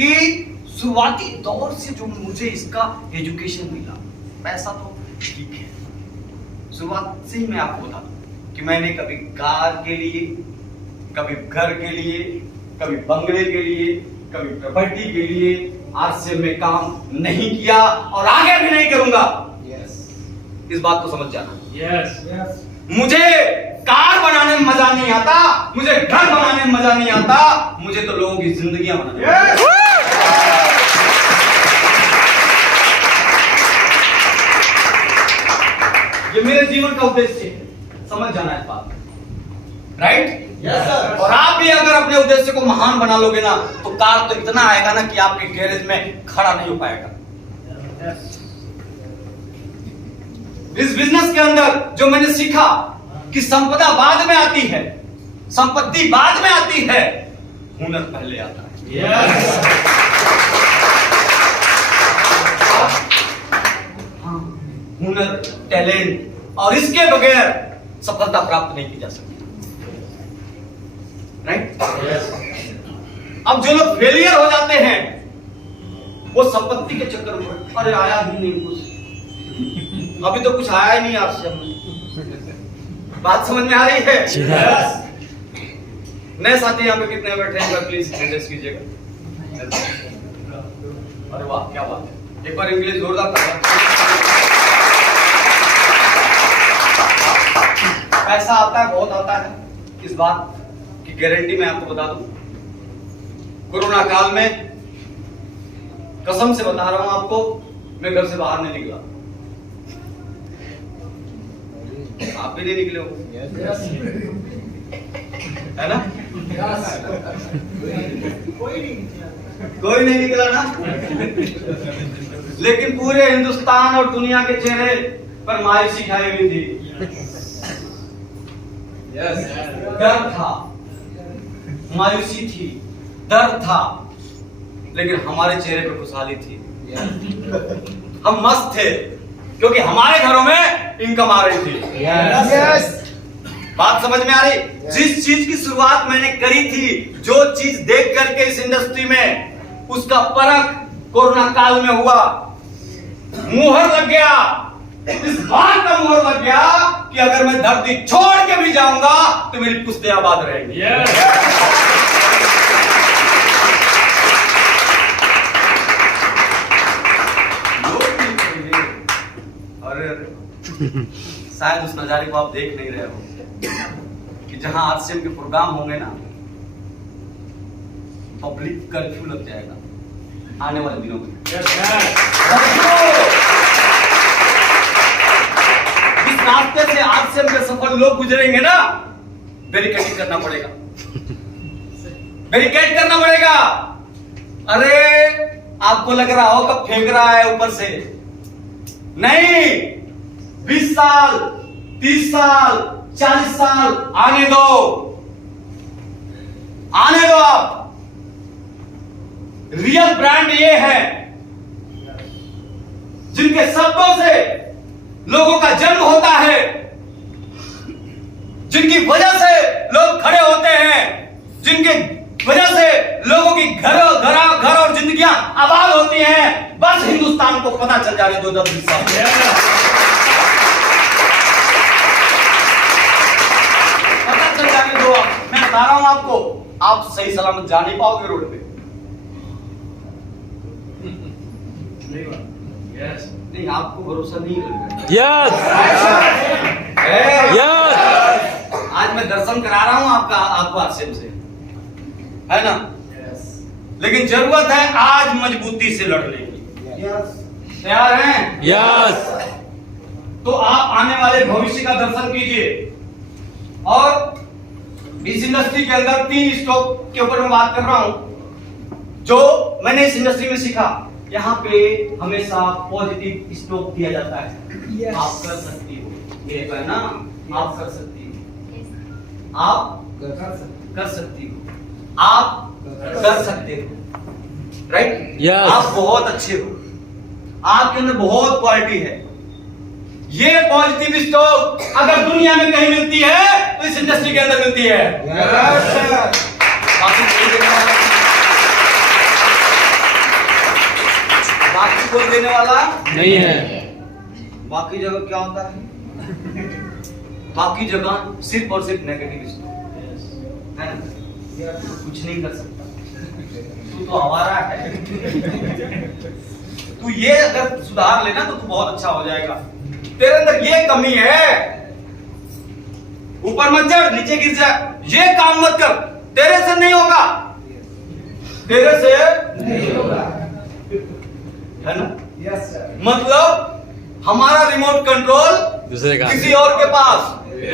कि शुरुआती दौर से जो मुझे इसका एजुकेशन मिला, पैसा तो ठीक है, शुरुआत से ही मैं आपको बता दूं कि मैंने कभी कार के लिए, कभी घर के लिए, कभी बंगले के लिए, कभी प्रॉपर्टी के लिए आरसीएम में काम नहीं किया और आगे भी नहीं करूंगा। इस बात को समझ जाना। मुझे कार बनाने में मजा नहीं आता, मुझे घर बनाने में मजा नहीं आता, मुझे तो लोगों की जिंदगियां बनाने ये मेरे जीवन का उद्देश्य है, समझ जाना इस बात, राइट? Yes sir. और आप भी अगर अपने उद्देश्य को महान बना लोगे ना, तो कार तो इतना आएगा ना कि आपके गैरेज में खड़ा नहीं हो पाएगा। इस बिजनेस के अंदर जो मैंने सीखा कि संपदा बाद में आती है, संपत्ति बाद में आती है, हुनर पहले आता है। हुनर, टैलेंट, और इसके बगैर सफलता प्राप्त नहीं की जा सकती, राइट? अब जो लोग फेलियर हो जाते हैं वो संपत्ति के चक्कर में, अरे आया ही नहीं कुछ, अभी तो कुछ आया ही नहीं आपसे। बात समझ में आ रही है? नए साथी यहाँ पे कितने बैठे हैं, प्लीज एडजस्ट कीजिएगा। अरे वाह, क्या बात है, एक बार इंग्लिश जोरदार पैसा आता है, बहुत आता है, इस बात की गारंटी मैं आपको बता दूं। कोरोना काल में कसम से बता रहा हूं आपको, मैं घर से बाहर नहीं निकला। आप भी नहीं निकले हो, है ना? कोई नहीं निकला ना, लेकिन पूरे हिंदुस्तान और दुनिया के चेहरे पर मायूसी छाई हुई थी। डर था, मायूसी थी, डर था, लेकिन हमारे चेहरे पर खुशहाली थी। हम मस्त थे क्योंकि हमारे घरों में इनकम आ रही थी। बात समझ में आ रही? जिस चीज की शुरुआत मैंने करी थी, जो चीज देख करके इस इंडस्ट्री में, उसका परख कोरोना काल में हुआ, मुहर लग गया, इस बात का मुहर लग गया कि अगर मैं धरती छोड़ के भी जाऊंगा तो मेरी पुश्तें आबाद रहेंगी। शायद उस नजारे को आप देख नहीं रहे हो कि जहां आरसीएम के प्रोग्राम होंगे ना, पब्लिक कर्फ्यू लग जाएगा आने वाले दिनों में। इस रास्ते से आरसीएम के सफल लोग गुजरेंगे ना, बैरिकेडिंग करना पड़ेगा, बैरिकेड करना पड़ेगा। अरे आपको लग रहा हो कब फेंक रहा है ऊपर से, नहीं, 20 साल, 30 साल, 40 साल आने दो, आने दो। आप रियल ब्रांड ये है जिनके शब्दों से लोगों का जन्म होता है, जिनकी वजह से लोग खड़े होते हैं, जिनके वजह से लोगों की घर और जिंदगियां आबाद होती हैं। बस हिंदुस्तान को पता चल जाए 2-10 साल पता चल जाने दो। मैं बता रहा हूं आपको, आप सही सलामत जा नहीं पाओगे रोड पे। नहीं, आपको भरोसा नहीं है। आज मैं दर्शन करा रहा हूं आपको आरसीएम से, है ना? लेकिन जरूरत है आज मजबूती से लड़ने की। तैयार हैं? तो आप आने वाले भविष्य का दर्शन कीजिए। और इस इंडस्ट्री के अंदर 3 स्टॉक के ऊपर मैं बात कर रहा हूं जो मैंने इस इंडस्ट्री में सीखा। यहाँ पे हमेशा पॉजिटिव स्टॉक दिया जाता है। आप कर सकती हो मेरे बहना, आप कर सकती हो, आप कर सकती हो, आप कर सकते हो, राइट? आप बहुत अच्छे हो, आपके अंदर बहुत क्वालिटी है। ये पॉजिटिव स्टॉक अगर दुनिया में कहीं मिलती है तो इस इंडस्ट्री के अंदर मिलती है। कोई देने वाला नहीं है। बाकी जगह क्या होता है? बाकी जगह सिर्फ और सिर्फ नेगेटिव है ना, कुछ नहीं कर सकता। तू तो हमारा है। तू ये अगर सुधार लेना तो तू बहुत अच्छा हो जाएगा। तेरे अंदर ये कमी है, ऊपर मत चढ़ नीचे गिर जा, ये काम मत कर, तेरे से नहीं होगा, तेरे से नहीं होगा, है ना? Yes sir. मतलब हमारा रिमोट कंट्रोल दूसरे का किसी और के पास,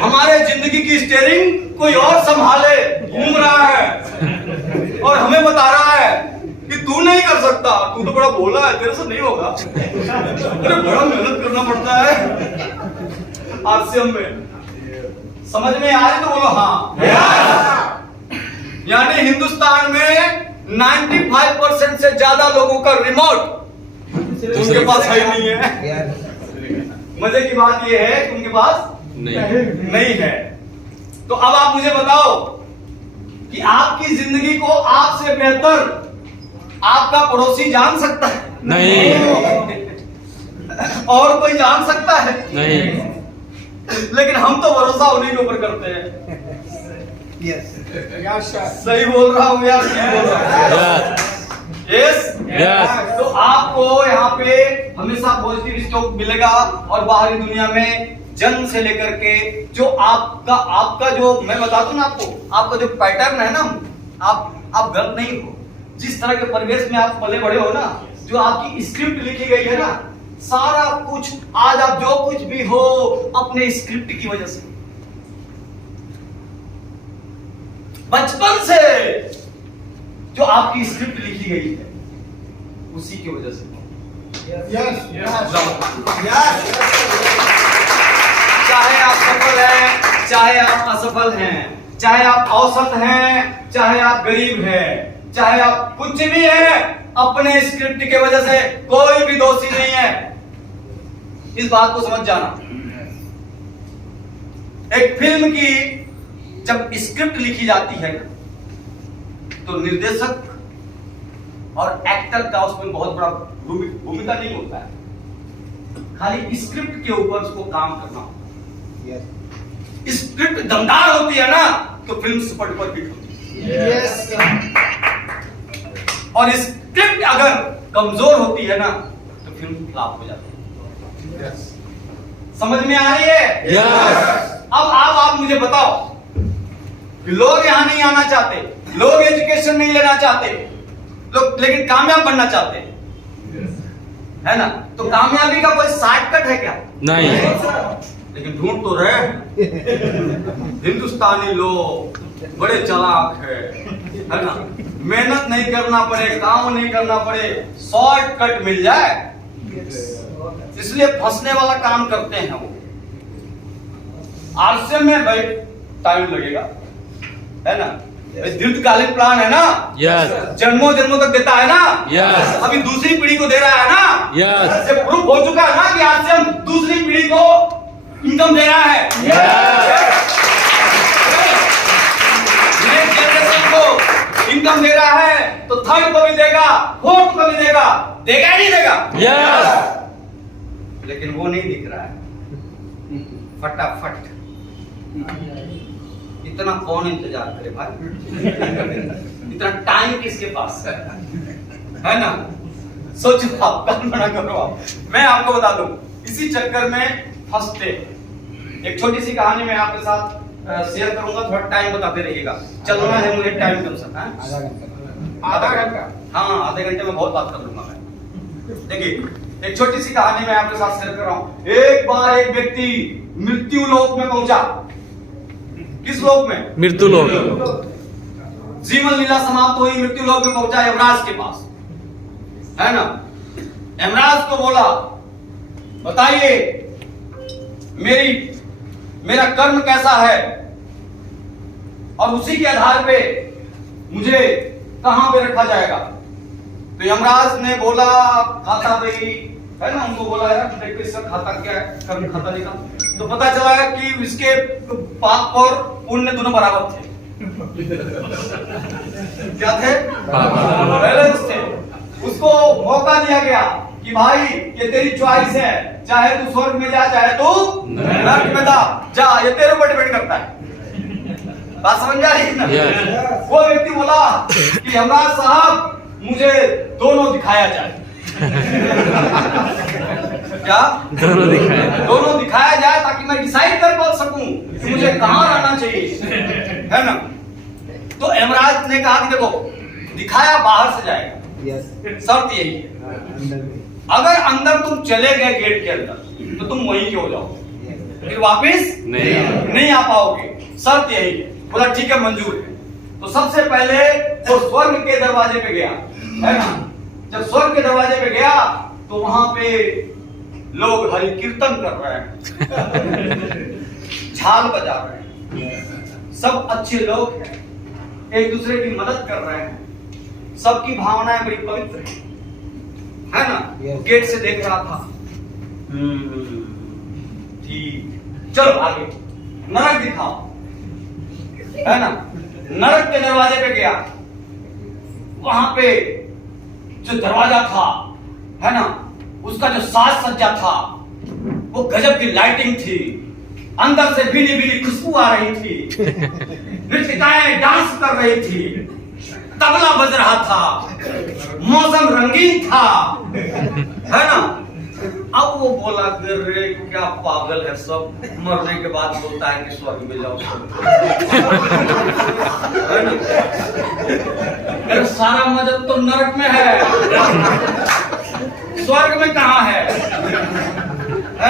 हमारे जिंदगी की स्टीयरिंग कोई और संभाले घूम रहा है और हमें बता रहा है कि तू नहीं कर सकता, तू तो बड़ा भोला है, तेरे से नहीं होगा। अरे बड़ा मेहनत करना पड़ता है आरसीएम में। समझ में आ रही तो बोलो हाँ। यानी हिंदुस्तान में 95% से ज्यादा लोगों का रिमोट उनके पास है ही नहीं है। मजे की बात यह है कि उनके पास नहीं है। तो अब आप मुझे बताओ कि आपकी जिंदगी को आपसे बेहतर आपका पड़ोसी जान सकता है? नहीं। और कोई जान सकता है? नहीं। लेकिन हम तो भरोसा उन्हीं के ऊपर करते हैं। Yes sir. सही बोल रहा हूँ यार, सही बोल रहा हूँ। Yes yes. तो आपको यहाँ पे हमेशा पॉजिटिव स्टॉक मिलेगा और बाहरी दुनिया में जन्म से लेकर के जो आपका जो मैं बता दूं ना आपका जो पैटर्न है ना, आप गलत नहीं हो। जिस तरह के परिवेश में आप पले बड़े हो ना, जो आपकी स्क्रिप्ट लिखी गई है ना, सारा कुछ आज आप जो कुछ भी हो अपने स्क्रिप्ट की वजह से, बचपन से जो आपकी स्क्रिप्ट लिखी गई है उसी की वजह से। Yes yes. चाहे आप सफल हैं, चाहे आप असफल हैं, चाहे आप औसत हैं, चाहे आप गरीब हैं, चाहे आप कुछ भी हैं, अपने स्क्रिप्ट की वजह से कोई भी दोषी नहीं है। इस बात को समझ जाना। एक फिल्म की जब स्क्रिप्ट लिखी जाती है तो निर्देशक और एक्टर का उसमें बहुत बड़ा भूमिका नहीं होता है, खाली स्क्रिप्ट के ऊपर उसको काम करना होता है। स्क्रिप्ट दमदार होती है ना तो फिल्म सुपर डुपर हिट होती है। यस और स्क्रिप्ट अगर कमजोर होती है ना तो फिल्म फ्लॉप हो जाती है। समझ में आ रही है? यस। अब आप मुझे बताओ कि लोग यहां नहीं आना चाहते, लोग एजुकेशन नहीं लेना चाहते, लोग लेकिन कामयाब बनना चाहते हैं, है ना? तो कामयाबी का कोई शॉर्टकट है क्या? नहीं। लेकिन ढूंढ तो रहे। हिंदुस्तानी लोग बड़े चालाक है ना? मेहनत नहीं करना पड़े, काम नहीं करना पड़े, शॉर्टकट मिल जाए, इसलिए फंसने वाला काम करते हैं वो। आरसीएम में भाई टाइम लगेगा, है ना? दीर्घकालीन प्लान है ना? यस। जन्मों जन्मों तक देता है ना? यस। अभी दूसरी पीढ़ी को दे रहा है ना? यस। ये प्रूफ हो चुका है ना कि आरसीएम दूसरी पीढ़ी को इनकम दे रहा है। नेक्स्ट जनरेशन को इनकम दे रहा है तो थर्ड को भी देगा, फोर्थ को भी देगा, देगा ही नहीं देगा? यस। लेकिन वो नहीं दिख रहा है। फटाफट इतना कौन इंतजार करे भाई? इतना टाइम किसके पास है ना? सोचो आप, कल्पना करो आप। मैं आपको बता दूं, इसी चक्कर में फंसते। एक छोटी सी कहानी मैं आपके साथ शेयर करूंगा, थोड़ा टाइम बताते रहिएगा। चलना है मुझे टाइम कम से आधा घंटा। हाँ, आधे घंटे में बहुत बात कर लूंगा मैं। देखिए, एक छोटी सी कहानी मैं आपके साथ शेयर कर रहा हूं। एक बार एक व्यक्ति मृत्यु लोक में पहुंचा। किस लोक में? मृत्यु लोक। जीवन लीला समाप्त हुई, मृत्यु लोक में पहुंचा यमराज के पास, है ना? यमराज को बोला, बताइए मेरा कर्म कैसा है और उसी के आधार पे मुझे कहां पे रखा जाएगा। तो यमराज ने बोला, खाता भाई, है ना? उनको बोला यार देखो इसका खाता क्या है, कर्म खाता लिखा। तो पता चला है कि इसके पाप और पुण्य दोनों बराबर थे। क्या थे? बैलेंस थे। उसको मौका दिया गया कि भाई ये तेरी चॉइस है, चाहे तू स्वर्ग में जा चाहे तू नरक में जा, ये तेरे ऊपर डिपेंड करता है। बात समझ आ रही है ना? वो व्यक्ति बोला कि यमराज साहब मुझे दोनों दिखाया जाए। क्या? दोनों दिखाया जाए ताकि मैं डिसाइड कर पा सकूं कि मुझे कहां रहना चाहिए, है ना? तो यमराज ने कहा कि देखो दिखाया बाहर से जाएगा, शर्त यही है अगर अंदर तुम चले गए गेट के अंदर तो तुम वहीं के हो जाओगे, फिर वापस नहीं आ पाओगे, शर्त यही है। बोला ठीक है मंजूर है। तो सबसे पहले वो स्वर्ग के दरवाजे पे गया, है ना? जब स्वर्ग के दरवाजे पे गया तो वहां पे लोग हरि कीर्तन कर रहे हैं, झाल बजा रहे हैं, सब अच्छे लोग हैं, एक दूसरे की मदद कर रहे हैं, सबकी भावनाएं बड़ी पवित्र है ना? गेट से देख रहा था, ठीक, चलो आगे नरक दिखाओ, है ना? नरक के दरवाजे पे गया, वहां पे जो दरवाजा था, है ना, उसका जो साज सज्जा था वो गजब की लाइटिंग थी, अंदर से बीली बीली खुशबू आ रही थी, नृत्यकाएं डांस कर रही थी, तबला बज रहा था, मौसम रंगीन था, है ना? अब वो बोला रे क्या पागल है सब, मरने के बाद बोलता है कि स्वर्ग में जाओ, है ना? अरे सारा मजा तो नरक में है, स्वर्ग में कहाँ है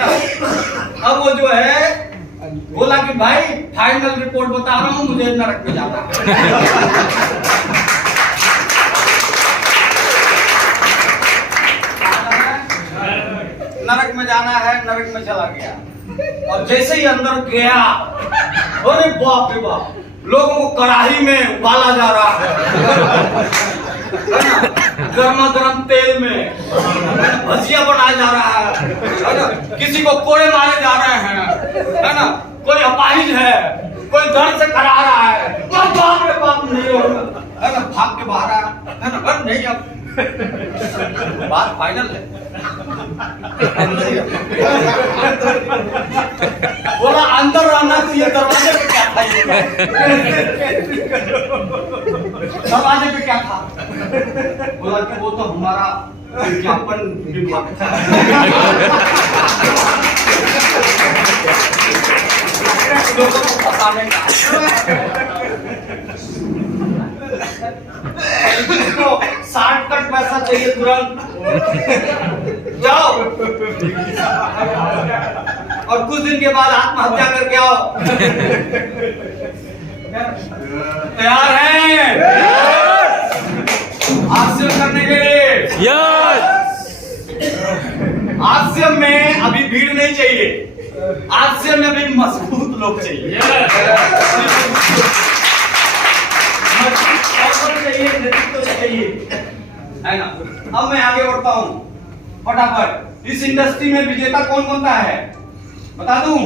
ना? अब वो जो है बोला कि भाई फाइनल रिपोर्ट बता रहा हूं, मुझे नरक में जाना है। नरक में जाना है, नरक में चला गया और जैसे ही अंदर गया, अरे बाप रे बाप, लोगों को कढ़ाई में उबाला जा रहा है ना? गर्मा गर्म तेल में भजिया बनाया जा रहा है ना? किसी को कोड़े मारे जा रहे हैं, है ना? कोई अपाहिज है, कोई दर्द से करा रहा है, बाप रे बाप, नहीं होगा, है ना? भाग के बाहर आया, है ना? बस नहीं, अब बात फाइनल है। बोला अंदर रहना तो ये दरवाजे पे क्या था, ये दरवाजे पे क्या था? बोला कि वो तो हमारा विज्ञापन विभाग था, लोगों को बताने का, शॉर्टकट पैसा चाहिए तुरंत, जाओ और कुछ दिन के बाद आत्महत्या करके आओ। तैयार हैं हास्य करने के लिए? हास्य में अभी भीड़ नहीं चाहिए, हास्य में अभी मजबूत लोग चाहिए, नेतृत्व चाहिए, है ना? अब मैं आगे बढ़ता हूँ फटाफट। इस इंडस्ट्री में विजेता कौन कौन सा है बता दूं?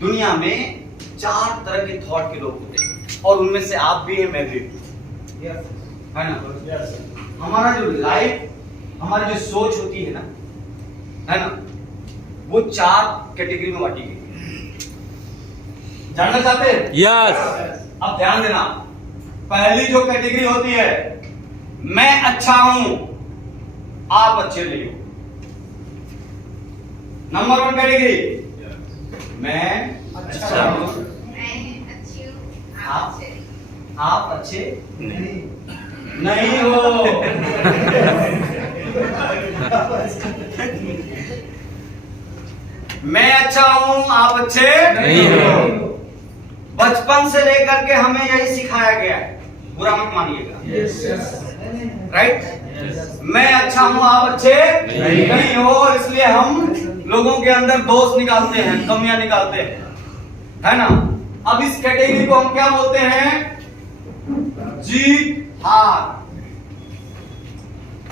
दुनिया में 4 तरह के थॉट के लोग होते हैं और उनमें से आप भी हैं, मैं भी, है ना? हमारा जो लाइफ, हमारी जो सोच होती है ना, वो 4 कैटेगरी में बांटी गई। जानना चाहते हैं? यस। अब ध्यान देना, पहली जो कैटेगरी होती है, मैं अच्छा हूं आप अच्छे नहीं हो। नंबर 1 कैटेगरी, मैं अच्छा हूं आप अच्छे नहीं हो। मैं अच्छा हूं आप अच्छे नहीं हो। बचपन से लेकर के हमें यही सिखाया गया है, बुरा मत मानिएगा, राइट? मैं अच्छा हूं आप अच्छे नहीं हो, इसलिए हम लोगों के अंदर दोष निकालते हैं, कमियां निकालते हैं, है ना? अब इस कैटेगरी को हम क्या बोलते हैं? जीत हार।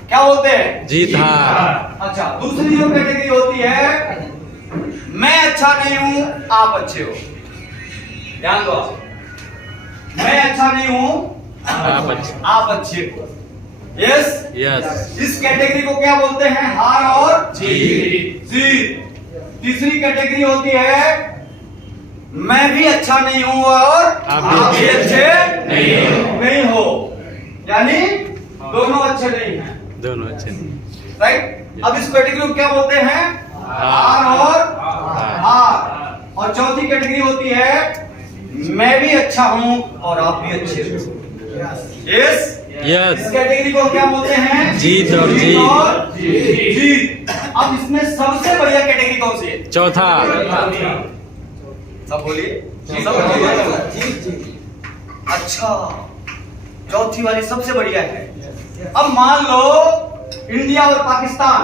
क्या बोलते हैं? जीत हार। अच्छा, दूसरी जो कैटेगरी होती है, मैं अच्छा नहीं हूं आप अच्छे हो। ध्यान दो, मैं अच्छा नहीं हूं आप अच्छे हो। यस यस इस कैटेगरी को क्या बोलते हैं? हार और जीत। जीत। तीसरी कैटेगरी होती है मैं भी अच्छा नहीं हूं और आप भी अच्छे नहीं हो, यानी दोनों अच्छे नहीं हैं। दोनों अच्छे। राइट। अब इस कैटेगरी को क्या बोलते हैं? हार और हार। और चौथी कैटेगरी होती है मैं भी अच्छा हूं और आप भी अच्छे हो। यस यस इस कैटेगरी को क्या बोलते हैं? जीत और जीत। जीत। अब इसमें सबसे बढ़िया कैटेगरी कौन सी है? चौथा। सब बोलिए। सब बोलिए। अच्छा, चौथी वाली सबसे बढ़िया है। अब मान लो इंडिया और पाकिस्तान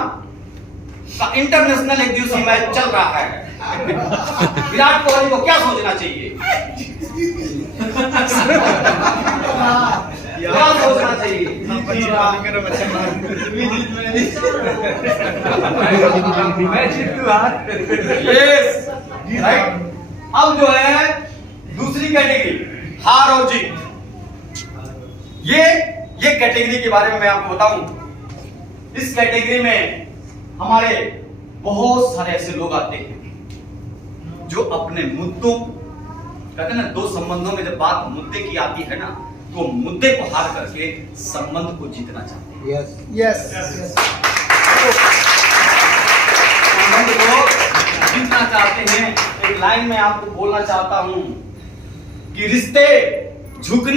का इंटरनेशनल एक दिवसीय मैच चल रहा है। विराट कोहली को क्या सोचना चाहिए? क्या सोचना चाहिए? Yes, right? अब जो है दूसरी कैटेगरी हार और जीत। ये कैटेगरी के बारे में मैं आपको बताऊं। इस कैटेगरी में हमारे बहुत सारे ऐसे लोग आते हैं जो अपने मुद्दों, कहते हैं ना, दो संबंधों में जब बात मुद्दे की आती है ना, तो मुद्दे को हार करके संबंध को जीतना चाहते हैं। Yes. संबंध को जीतना चाहते हैं। एक लाइन में आपको बोलना चाहता हूं कि रिश्ते झुकने